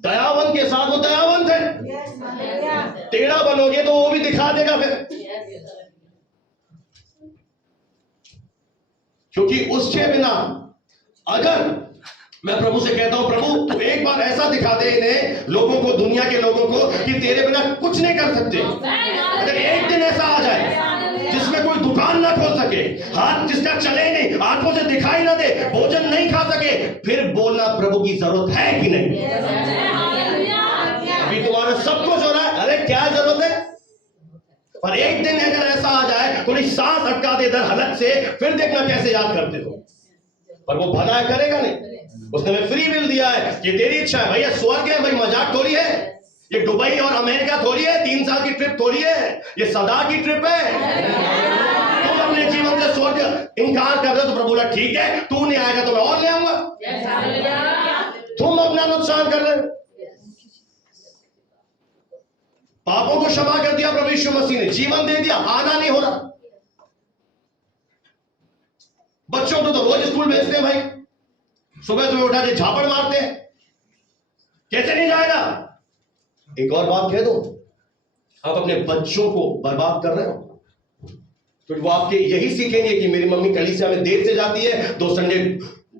दयावन के साथ वो दयावन थे, टेढ़ा बनोगे तो वो भी दिखा देगा फिर। क्योंकि उसके बिना, अगर मैं प्रभु से कहता हूं प्रभु तू एक बार ऐसा दिखा दे इन्हें, लोगों को, दुनिया के लोगों को, कि तेरे बिना कुछ नहीं कर सकते। अगर एक दिन ऐसा आ जाए जिसमें कोई दुकान ना खोल सके, हाथ जिसका चले नहीं, आंखों से दिखाई ना दे, भोजन नहीं खा सके, फिर बोलना प्रभु की जरूरत है कि नहीं। सब कुछ हो रहा है, अरे क्या जरूरत है? पर एक दिन अगर ऐसा आ जाए, थोड़ी सांस अटका दे इधर हलक से, फिर देखना कैसे याद करते हो। पर वो भला करेगा नहीं, उसने हमें फ्री विल दिया है, ये तेरी इच्छा है। भैया स्वर्ग है भाई, मजाक थोड़ी है। ये दुबई और अमेरिका थोड़ी है, 3 साल की ट्रिप थोड़ी है, ये सदा की ट्रिप है। तुम अपने जीवन से स्वर्ग इनकार कर रहे हो तो प्रभु बोला ठीक है, तू नहीं आएगा तो मैं और ले आऊंगा। तुम अपना नुकसान कर रहे हो। पापों को क्षमा कर दिया प्रभु यीशु मसीह ने, जीवन दे दिया, आना नहीं हो रहा। बच्चों को तो रोज स्कूल भेजते हैं भाई, सुबह सुबह उठा के झापड़ मारते हैं, कैसे नहीं जाएगा? एक और बात कह दो, आप अपने बच्चों को बर्बाद कर रहे हो, तो वो आपके यही सीखेंगे कि मेरी मम्मी कलीसिया में देर से जाती है, 2 संडे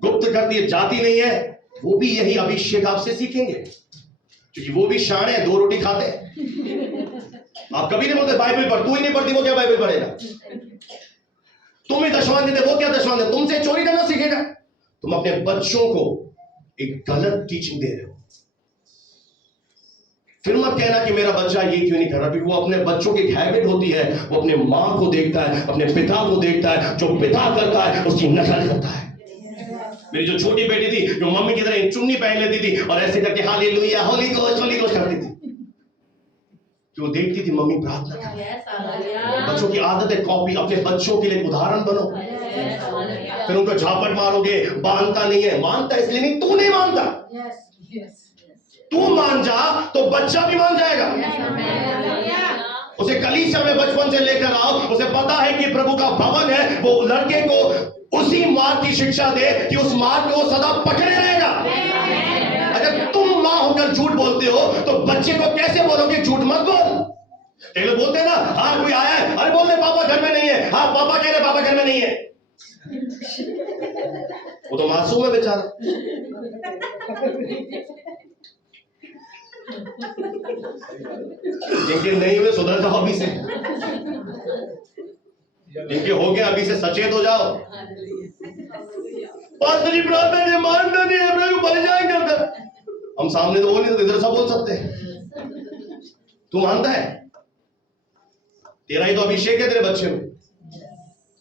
गुप्त करती है, जाती नहीं है। वो भी यही अभिषेक आपसे सीखेंगे, क्योंकि वो भी शाणे हैं, 2 रोटी खाते हैं। आप कभी नहीं बोलते बाइबल पढ़, तू ही नहीं पढ़ती, वो क्या बाइबल पढ़ेगा? तुम ही दशवान देते, वो क्या दशवान दे? तुमसे चोरी करना सीखेगा। तुम अपने बच्चों को एक गलत टीचिंग दे रहे हो। फिर मत कहना कि मेरा बच्चा ये क्यों नहीं कर रहा, क्योंकि वो अपने बच्चों की हैबिट होती है, वो अपने मां को देखता है, अपने पिता को देखता है, जो पिता करता है उसकी नकल करता है। मेरी जो छोटी बेटी थी, जो मम्मी की तरह चुन्नी पहन लेती थी और ऐसे करके हालेलुया होली गोश्त करती थी, जो देखती थी मम्मी प्रार्थना कर। बच्चों की आदत है कॉपी, अपने बच्चों के लिए उदाहरण बनो। फिर उनको झापट मारोगे, मानता नहीं है, मानता इसलिए नहीं, तू नहीं मानता। तू मान जा तो बच्चा भी मान जाएगा। उसे कलीसिया में बचपन से लेकर आओ, उसे पता है कि प्रभु का भवन है, वो लड़के को उसी मार्ग की शिक्षा दे कि उस मार्ग को वो सदा पकड़े रहेगा। अगर तुम मां होकर झूठ बोलते हो तो बच्चे को कैसे बोलोगे झूठ मत बोल? लोग बोलते हैं ना, हाँ कोई आया है, अरे बोल दे पापा घर में नहीं है, हाँ पापा कह रहे पापा घर में नहीं है। वो तो मासूम है बेचारा। जिनके नहीं हुए सुधर जाओ अभी से, जिनके हो गए अभी से सचेत हो जाओ। पास्टर जी प्रार्थना नहीं मानता नहीं है, मेरे को पड़ जाएंगे अंदर। हम सामने तो बोल नहीं सकते, इधर सब बोल सकते हैं। तू मानता है? तेरा ही तो अभिषेक है तेरे बच्चे में।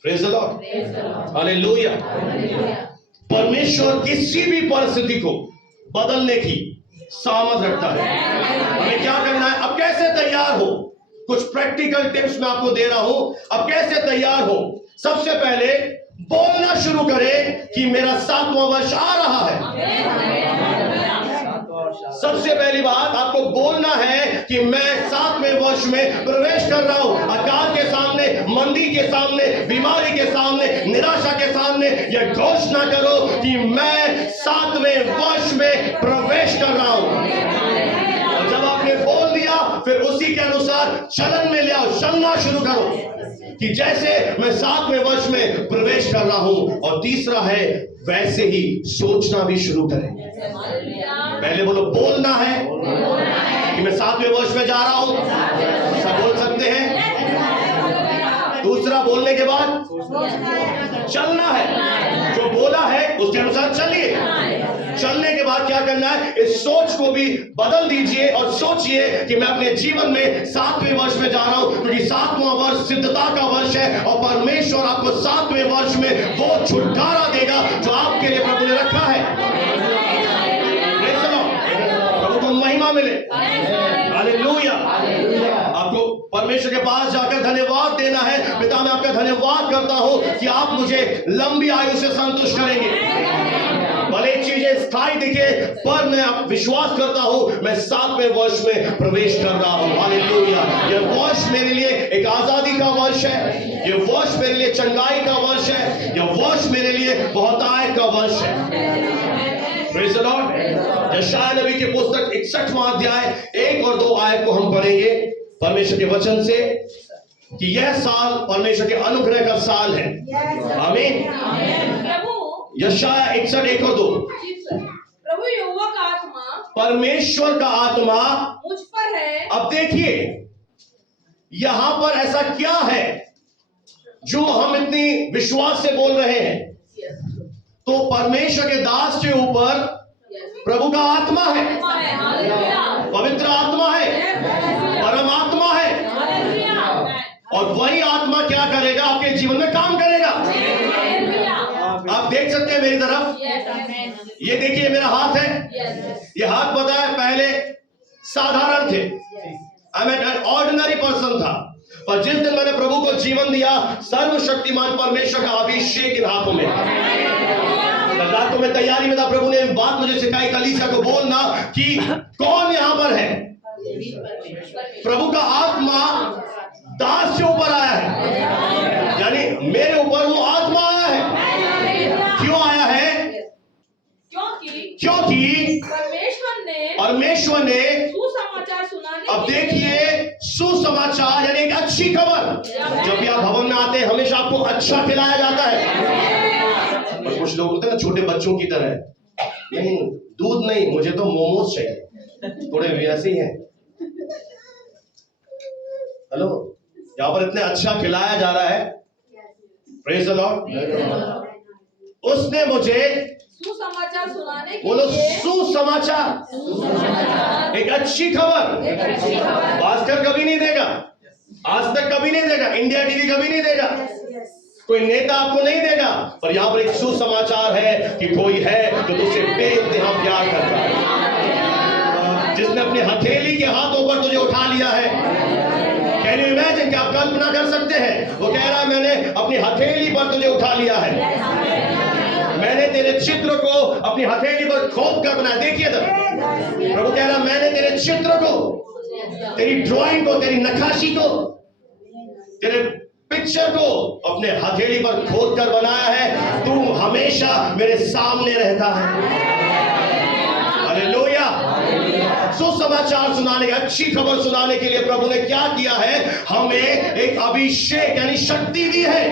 Praise the lord, hallelujah. परमेश्वर किसी भी परिस्थिति को बदलने की सामर्थ रखता है। हमें क्या करना है? अब कैसे तैयार हो? कुछ प्रैक्टिकल टिप्स मैं आपको दे रहा हूं। अब कैसे तैयार हो? सबसे पहले बोलना शुरू करें कि मेरा 7वां वर्ष आ रहा है। सबसे पहली बात आपको बोलना है कि मैं 7वें वर्ष में प्रवेश कर रहा हूं। अकाल के सामने, मंदी के सामने, बीमारी के सामने, निराशा के सामने यह घोषणा करो कि मैं 7वें वर्ष में प्रवेश कर रहा हूं। और जब आपने बोल दिया, फिर उसी के अनुसार चलन में ले आओ, चलना शुरू करो कि जैसे मैं 7वें वर्ष में प्रवेश कर रहा हूं। और तीसरा है, वैसे ही सोचना भी शुरू करें। पहले बोलो बोलना है कि मैं 7वें वर्ष में जा रहा हूं, सब बोल सकते हैं। दूसरा, बोलने के बाद चलना है, जो बोला है उसके अनुसार चलिए। चलने के बाद क्या करना है? इस सोच को भी बदल दीजिए और सोचिए कि मैं अपने जीवन में 7वें वर्ष में जा रहा हूं, क्योंकि 7वां वर्ष सिद्धता का वर्ष है और परमेश्वर आपको 7वें वर्ष में वो छुटकारा देगा जो आपके लिए प्रभु ने रखा है। प्रभु को महिमा मिले, हालेलुया। आपको परमेश्वर के पास जाकर धन्यवाद देना है। पिता, मैं आपका धन्यवाद करता हूं कि आप मुझे लंबी आयु से संतुष्ट करेंगे। भले चीजें स्थायी दिखे, पर मैं विश्वास करता हूं मैं 7वें वर्ष में प्रवेश कर रहा हूं। हालेलुया। यह वर्ष मेरे लिए एक आजादी का वर्ष है, यह वर्ष मेरे लिए चंगाई का वर्ष है, यह वर्ष मेरे लिए बहुतायत का वर्ष है। Praise the Lord. यशायाह नबी की पुस्तक 61वां अध्याय 1 और 2 आयत को हम पढ़ेंगे परमेश्वर के वचन से कि यह साल परमेश्वर के अनुग्रह का साल है। आमीन। यशायाह 61 1 और 2। प्रभु यहोवा का आत्मा, परमेश्वर का आत्मा मुझ पर है। अब देखिए यहां पर ऐसा क्या है जो हम इतनी विश्वास से बोल रहे हैं? तो परमेश्वर के दास के ऊपर प्रभु का आत्मा है। पवित्र आत्मा है, परमात्मा है, और वही आत्मा क्या करेगा? आपके जीवन में काम करेगा। आप देख सकते हैं मेरी तरफ, ये देखिए मेरा हाथ है, ये हाथ पता है पहले साधारण थे, मैं एन ऑर्डिनरी पर्सन था, पर जिस दिन मैंने प्रभु को जीवन दिया, सर्वशक्तिमान परमेश्वर का अभिषेक इन हाथों में। रातों में तैयारी में था, प्रभु ने बात मुझे सिखाई, कलीसिया को बोलना कि कौन यहां पर है। प्रभु का आत्मा दास से ऊपर आया है, यानी मेरे ऊपर वो आत्मा आया है। क्यों आया है? क्योंकि परमेश्वर ने सुसमाचार सुनाने। अब देखिए, सुसमाचार यानी एक अच्छी खबर। जब भी आप भवन में आते हैं, हमेशा आपको अच्छा खिलाया जाता है। पर कुछ लोग होते हैं ना छोटे बच्चों की तरह, नहीं दूध नहीं, मुझे तो मोमोज चाहिए, थोड़े वैसे ही हैं। हेलो, यहाँ पर इतने अच्छा खिलाया जा रहा है, प्रेज द लॉर्ड। उसने मुझे सुसमाचार सुनाने के बोलो, लिए। सुसमाचार, एक अच्छी खबर। भास्कर कभी नहीं देगा, आज तक कभी नहीं देगा, इंडिया टीवी कभी नहीं देगा, कोई नेता आपको नहीं देगा, पर यहाँ पर एक सुसमाचार है कि कोई है जो तुझसे बेइंतहा प्यार करता है, जिसने अपने हथेली के हाथों पर तुझे उठा लिया है। Can you imagine? क्या आप कल्पना कर सकते हैं? वो कह रहा है मैंने अपनी हथेली पर तुझे उठा लिया है, मैंने तेरे चित्र को अपनी हथेली पर खोद कर बनाया। देखिए तो प्रभु कह रहा है मैंने तेरे चित्र को, तेरी ड्राइंग को, तेरी नक्काशी को, तेरे पिक्चर को अपने हथेली पर खोद कर बनाया है। तू हमेशा मेरे सामने रहता है। हालेलुया। सुसमाचार सुनाने, अच्छी खबर सुनाने के लिए प्रभु ने क्या किया है? हमें एक अभिषेक यानी शक्ति दी है।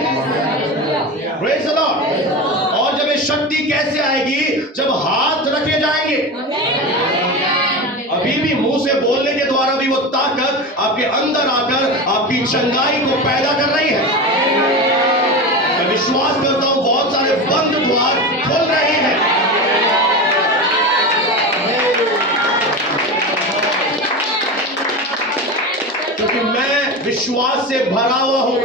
Praise the Lord. और जब ये शक्ति कैसे आएगी? जब हाथ रखे जाएंगे। अभी भी मुंह से बोलने के द्वारा भी वो ताकत आपके अंदर आकर आपकी चंगाई को पैदा कर रही है। मैं विश्वास करता हूं बहुत सारे बंद द्वार खुल रहे हैं। क्योंकि मैं विश्वास से भरा हुआ हूं।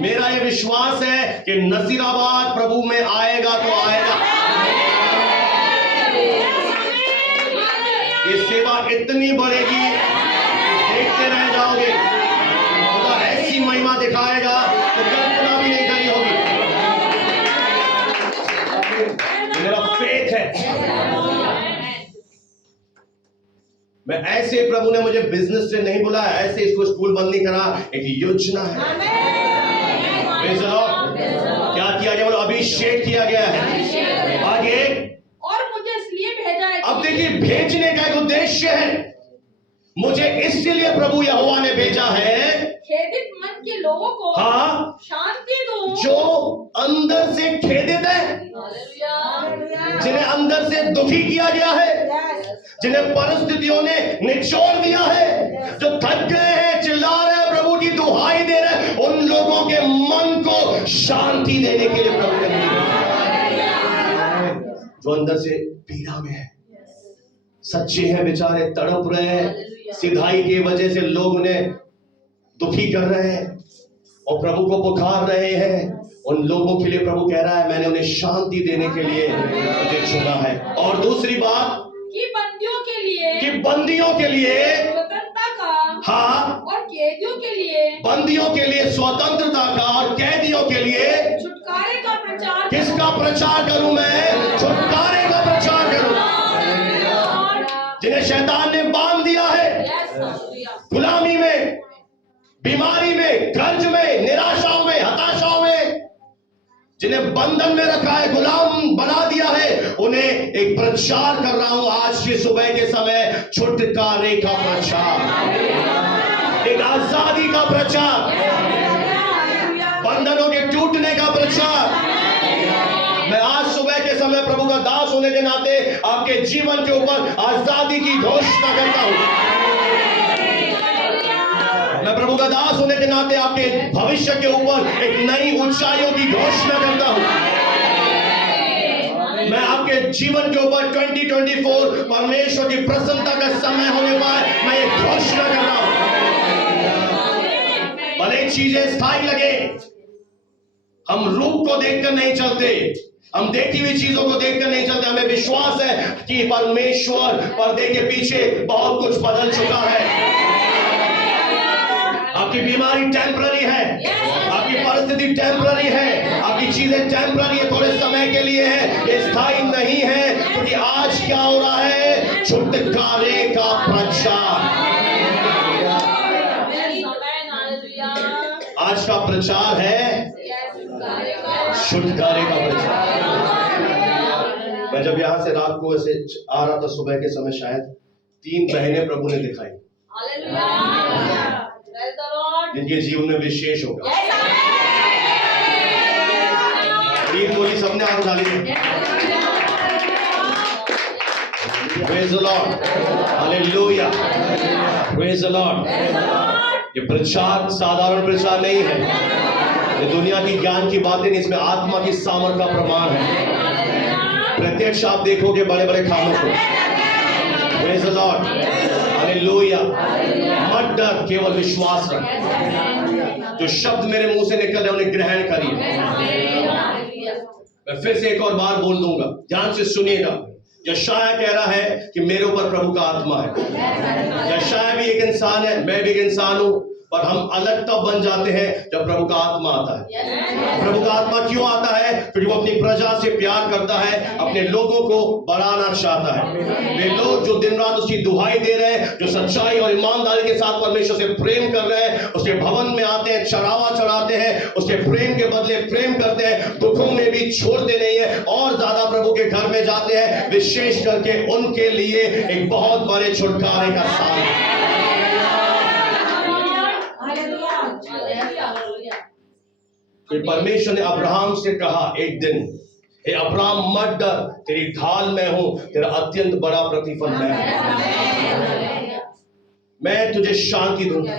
मेरा ये विश्वास है कि नसीराबाद प्रभु में आएगा तो आएगा। ये सेवा इतनी बढ़ेगी, देखते रह जाओगे। खुदा ऐसी महिमा दिखाएगा तो कल्पना भी नहीं करी होगी। मेरा फेथ है। मैं ऐसे, प्रभु ने मुझे बिजनेस से नहीं बुलाया, ऐसे इसको स्कूल बंद नहीं करा, एक योजना है। क्या किया गया? बोलो, अभिषेक किया गया है। आगे, और मुझे इसलिए भेजा है। अब देखिए, भेजने का एक उद्देश्य है। मुझे इसलिए प्रभु यहोवा ने भेजा है, खेदित मन के लोगों को हाँ, शांति दूं, जो अंदर से खेदित है, जिन्हें अंदर से दुखी किया गया है, जिन्हें परिस्थितियों ने निचोड़ दिया है, जो थक गए हैं, चिल्ला रहे हैं, प्रभु की दुहाई दे रहे हैं, उन लोगों के मन को शांति देने के लिए प्रभु ने, जो अंदर से पीड़ा में है, सच्चे हैं, बेचारे तड़प रहे हैं, सिधाई की वजह से लोग उन्हें दुखी कर रहे हैं और प्रभु को पुकार रहे हैं। उन लोगों के लिए प्रभु कह रहा है मैंने उन्हें शांति देने के लिए मुझे चुना है। और दूसरी बात कि बंदियों के लिए स्वतंत्रता का, हाँ, और कैदियों के लिए, बंदियों के लिए स्वतंत्रता का और कैदियों के लिए छुटकारे का प्रचार। किसका प्रचार करूं मैं? छुटकारे का प्रचार करूं। जिन्हें शैतान ने बांध दिया है गुलामी में, बीमारी में, कर्ज में, निराशाओं में, हताशाओं में, जिन्हें बंधन में रखा है, गुलाम बना दिया है, उन्हें एक प्रचार कर रहा हूं आज की सुबह के समय। छुटकारे का प्रचार, एक आजादी का प्रचार, बंधनों के टूटने का प्रचार। मैं आज सुबह के समय प्रभु का दास होने के नाते आपके जीवन के ऊपर आजादी की घोषणा करता हूं। मैं प्रभु का दास होने के नाते आपके भविष्य के ऊपर एक नई ऊंचाइयों की घोषणा करता हूं। मैं आपके जीवन के ऊपर 2024 परमेश्वर की प्रसन्नता का समय होने पाए, मैं ये घोषणा कर रहा हूं। भले चीजें स्थायी लगे, हम रूप को देखकर नहीं चलते, हम देखी हुई चीजों को देखकर नहीं चलते। हमें विश्वास है कि परमेश्वर पर्दे के पीछे बहुत कुछ बदल चुका है। आपकी बीमारी टेम्पररी है, आपकी परिस्थिति टेम्पररी है, आपकी चीजें टेम्पररी है, थोड़े समय के लिए है, ये स्थायी नहीं है। क्योंकि आज क्या हो रहा है? छुटकारे का प्रचार। आज का प्रचार है छुटकारे का प्रचार। मैं जब यहां से रात को ऐसे आ रहा था, सुबह के समय शायद 3 बहनें प्रभु ने दिखाई, जिनके जीवन में विशेष होगा। 3 गोली सबने हाथ उठा ली। Praise the Lord, Hallelujah, Praise the Lord। ये प्रचार साधारण प्रचार नहीं है, ये दुनिया की ज्ञान की बातें नहीं, इसमें आत्मा की सामर्थ का प्रमाण है। प्रत्यक्ष आप देखोगे बड़े बड़े कामों को। Praise the Lord, Hallelujah। मत डर, केवल विश्वास रख। जो शब्द मेरे मुंह से निकल रहे उन्हें ग्रहण करिए। मैं फिर से एक और बार बोल दूंगा, ध्यान से सुनिएगा। यशाया कह रहा है कि मेरे ऊपर प्रभु का आत्मा है। यशाया भी एक इंसान है, मैं भी एक इंसान हूं, पर हम अलग तब बन जाते हैं जब प्रभु का आत्मा आता है। प्रभु का आत्मा क्यों आता है? क्योंकि वो अपनी प्रजा से प्यार करता है, अपने लोगों को बढ़ाना चाहता है। वे लोग जो दिन रात उसकी दुहाई दे रहे हैं, जो सच्चाई और ईमानदारी के साथ परमेश्वर से प्रेम कर रहे हैं, उसके भवन में आते हैं, चढ़ावा चढ़ाते हैं, उसके प्रेम के बदले प्रेम करते हैं, दुखों में भी छोड़ते नहीं है, और ज्यादा प्रभु के घर में जाते हैं, विशेष करके उनके लिए एक बहुत बड़े छुटकारे का साल है। परमेश्वर ने अब्राहम से कहा एक दिन, हे अब्राहम मत डर, तेरी ढाल मैं हूं, तेरा अत्यंत बड़ा प्रतिफल मैं तुझे शांति दूंगा,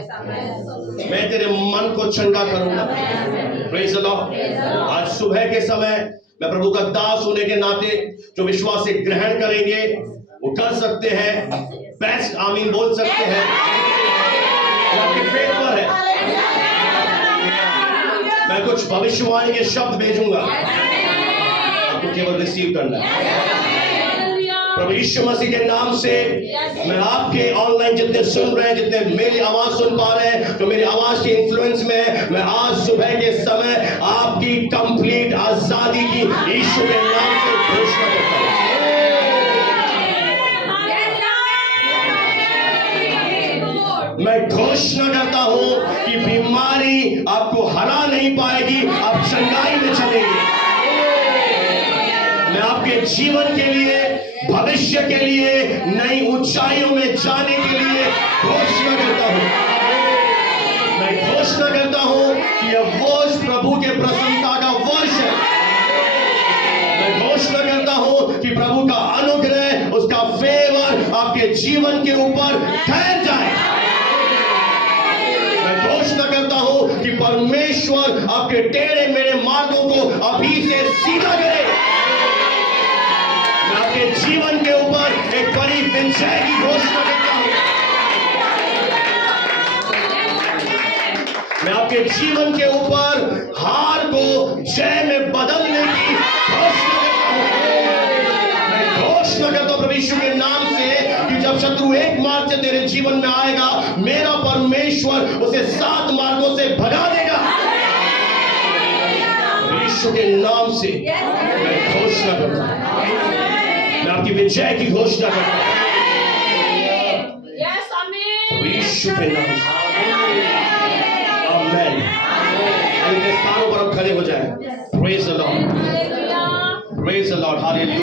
मैं तेरे मन को चंगा करूंगा। Praise the Lord. आज सुबह के समय मैं प्रभु का दास होने के नाते जो विश्वास से ग्रहण करेंगे वो कर सकते हैं, बेस्ट आमीन बोल सकते हैं। आपके फेथ पर है। मैं कुछ भविष्यवाणी के शब्द भेजूंगा, आपको केवल रिसीव करना है। प्रभु यीशु मसीह के नाम से मैं आपके ऑनलाइन जितने सुन रहे हैं, जितने मेरी आवाज सुन पा रहे हैं, जो मेरी आवाज के इन्फ्लुएंस में है, मैं आज सुबह के समय आपकी कंप्लीट आजादी की यीशु के नाम से घोषणा करता हूं। मैं घोषणा करता हूं कि बीमारी आपको हरा नहीं पाएगी, आप चंगाई में चलेंगे। मैं आपके जीवन के लिए, भविष्य के लिए, नई ऊंचाइयों में जाने के लिए घोषणा करता हूं। मैं घोषणा करता हूं कि यह वर्ष प्रभु के प्रसन्नता का वर्ष है। मैं घोषणा करता हूं कि प्रभु का अनुग्रह, उसका फेवर आपके जीवन के ऊपर ठहर जाए। मैं घोषणा करता हूं कि परमेश्वर आपके टेढ़े मेढ़े मार्गों को अभी से सीधा करे। आपके जीवन के ऊपर एक बड़ी विजय की घोषणा करता हूं। मैं आपके जीवन के ऊपर हार को जय में बदलने की घोषणा करता हूं। मैं घोषणा करता हूं प्रभु यीशु के नाम से कि जब शत्रु एक मार्ग से तेरे जीवन में आएगा, मेरा परमेश्वर उसे 7 मार्गों से भगा देगा। यीशु के नाम से मैं घोषणा करता हूं, मैं आपकी विजय की घोषणा करता हूं। यीशु के नाम से आमीन। स्थानों पर हम खड़े हो जाएं। Praise the Lord, praise the lord, hallelujah.